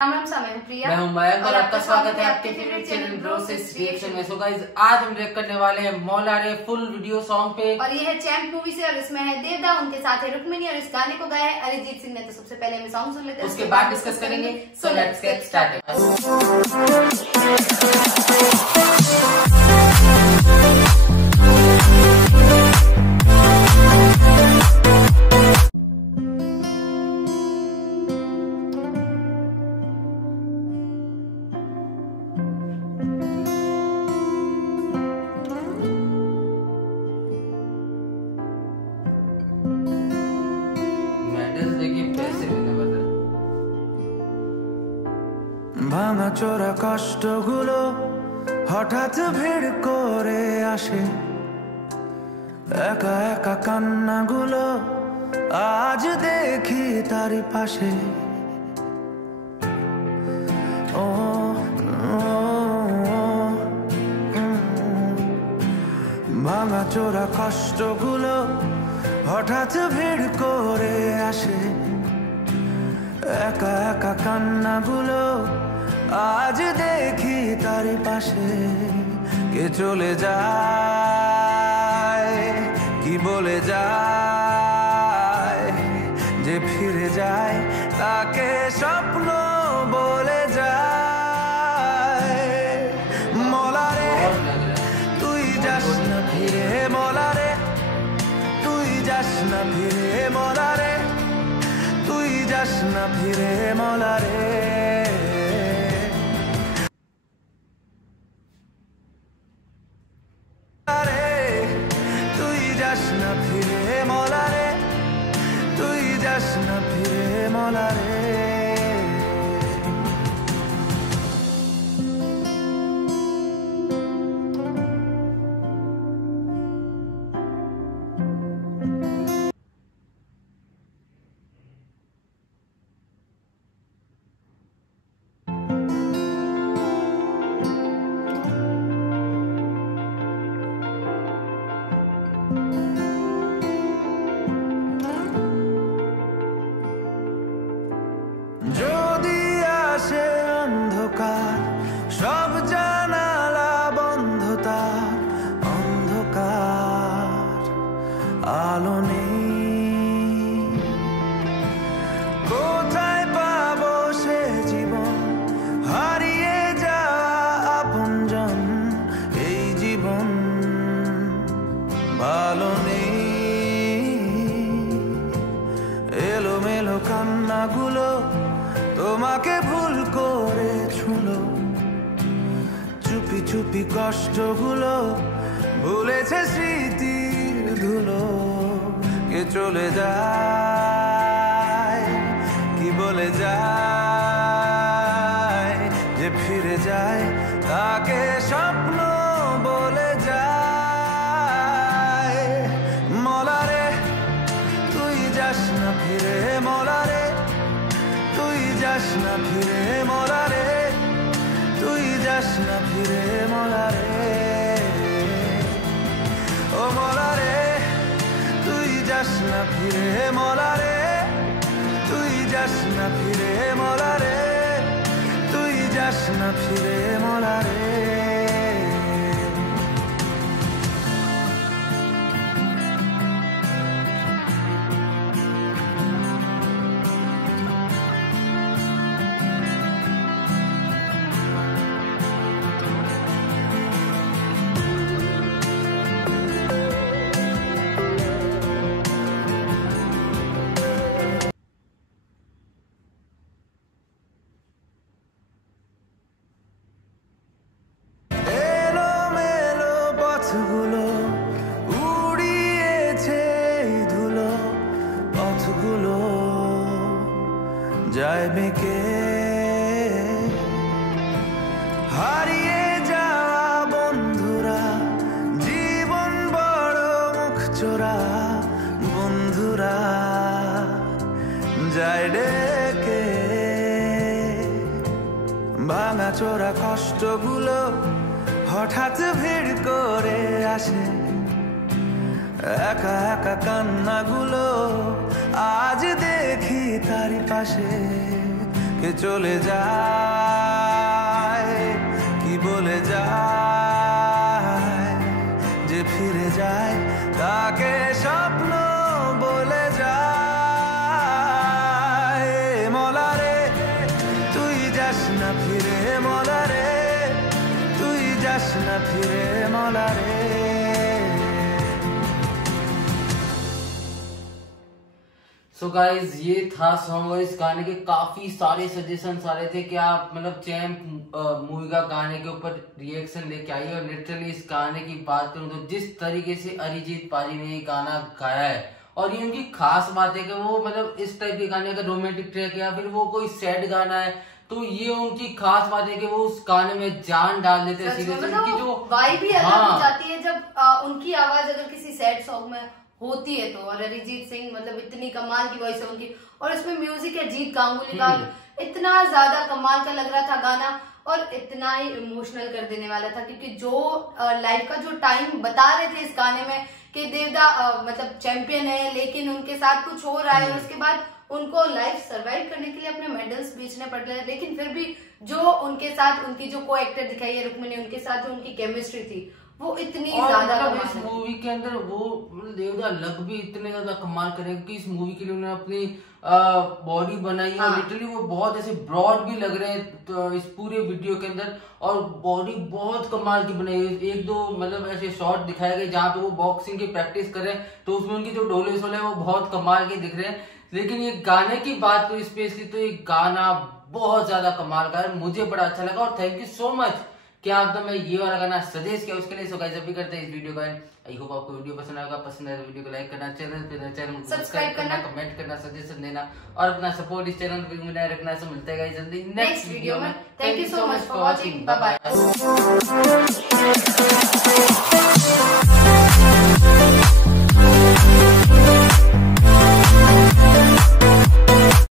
राम राम सा, मैं प्रिया। मैं हूं मयंक और आपका स्वागत है आपके फेवरेट चैनल ब्रोसिस रिएक्शन में। सो गाइस, आज हम रिएक्ट करने वाले हैं मौला रे फुल वीडियो सॉन्ग पे, और ये है चैंप मूवी से, और इसमें है देवदा, उनके साथ है रुक्मिणी, और इस गाने को गाया है अरिजीत सिंह ने। तो सबसे पहले हम सॉन्ग सुन लेते हैं, उसके बाद डिस्कस करेंगे। So let's get started. ভাঙা চোরা কষ্টগুলো হঠাৎ ভিড় করে আসে, একা একা কান্নাগুলো আজ দেখি তারই পাশে। ও ভাঙা চোরা কষ্টগুলো হঠাৎ ভিড় করে আসে, একা একা কান্নাগুলো আজ দেখি তারই পাশে। কে চলে যায়, কি বলে যায়, যে ফিরে যায় তাকে স্বপ্ন বলে যায়। মলারে তুই যাস না ফিরে, মলারে তুই যাস না ফিরে, মলারে তুই যাস না ফিরে, মলারে তুই যাস না ফিরে, মলারে তুই যাস না ফিরে, মলারে। যদি আসে অন্ধকার, সব জানালা বন্ধ, তার অন্ধকার আলো নেই। কোথায় পাবো সে জীবন, হারিয়ে যাওয়া আপনজন, এই জীবন ভালো নেই। এলোমেলো কান্নাগুলো তোমাকে ভুল করে ছুঁলো, চুপি চুপি কষ্টগুলো ভুলেছে স্মৃতির ধুলো। কে চলে যায়, কি বলে যায়, যে ফিরে যায় তাকে স্বপ্ন বলে যায়। মলারে তুই যাস না ফিরে, মলারে তুই যাস না ফিরে, মলারে তুই যাস না ফিরে, মলারে। ও মলারে তুই যাস না ফিরে, মলারে তুই যাস না ফিরে, মলারে তুই যাস না ফিরে, মলারে। পথগুলো উড়িয়েছে ধুলো, পথগুলো যায় বেঁকে। হারিয়ে যাওয়া বন্ধুরা, জীবন বড় মুখ চোরা, বন্ধুরা যায় ডেকে। ভাঙা চোরা কষ্টগুলো হঠাৎ ভিড় করে আসে, একা একা কান্নাগুলো আজ দেখি তারই পাশে। कि चले যায় কি বলে যায় যে ফিরে যায় তাকে স্বপ্ন বলে যায় মলা রে তুই যাস না ফিরে মলা রে তুই যাস না ফিরে মলা রে। सो गाइज ये था सॉन्ग और इस गाने के काफी सारे सजेशन आ रहे थे कि आप मतलब चैंप मूवी का गाने के ऊपर रिएक्शन लेके आइए। और लिटरली इस गाने की बात करूं तो जिस तरीके से अरिजीत पाजी ने ये गाना गाया है और ये उनकी खास बात है कि वो मतलब इस टाइप के गाने अगर रोमांटिक ट्रैक या फिर वो कोई सैड गाना है तो ये उनकी खास बात है कि वो उस गाने में जान डाल देते हैं। सीरियसली उनकी जो वाइब भी अलग हो जाती है जब उनकी आवाज अगर किसी सैड सॉन्ग में होती है तो। और अरिजीत सिंह मतलब इतनी कमाल की वॉइस है उनकी और इसमें म्यूजिक है जीत गांगुली का, इतना ज्यादा कमाल का लग रहा था गाना और इतना ही इमोशनल कर देने वाला था क्योंकि जो लाइफ का जो टाइम बता रहे थे इस गाने में कि देवदा मतलब चैंपियन है लेकिन उनके साथ कुछ हो रहा है और उसके बाद उनको लाइफ सरवाइव करने के लिए अपने मेडल्स बेचने पड़ रहे हैं लेकिन फिर भी जो उनके साथ उनकी जो को एक्टर दिखाई है रुक्मिणी, उनके साथ जो उनकी केमिस्ट्री थी वो इतनी ज्यादा मतलब इस मूवी के अंदर वो देवदा लग भी इतने ज्यादा कमाल करेंगे कि इस मूवी के लिए उन्होंने अपनी बॉडी बनाई है। लिटरली वो बहुत ऐसे ब्रॉड भी लग रहे हैं तो इस पूरे वीडियो के अंदर और बॉडी बहुत कमाल की बनाई है। एक दो मतलब ऐसे शॉट दिखाए गए जहाँ पे वो बॉक्सिंग की प्रैक्टिस कर रहे हैं तो उसमें उनकी जो डोले सोले वो बहुत कमाल के दिख रहे हैं। लेकिन ये गाने की बात करूँ स्पेशली तो ये गाना बहुत ज्यादा कमाल का है, मुझे बड़ा अच्छा लगा और थैंक यू सो मच कि आपने मैं ये वाला गाना सजेस्ट किया उसके लिए। सो गाइस अभी करते हैं इस वीडियो का आई होप आपको वीडियो पसंद आएगा। पसंद आए तो वीडियो को लाइक करना, चैनल को सब्सक्राइब करना, कमेंट करना, सजेशन देना और अपना सपोर्ट इस चैनल पे बनाए रखना। से मिलते हैं जल्दी नेक्स्ट वीडियो में। Thank you so much for watching, bye bye.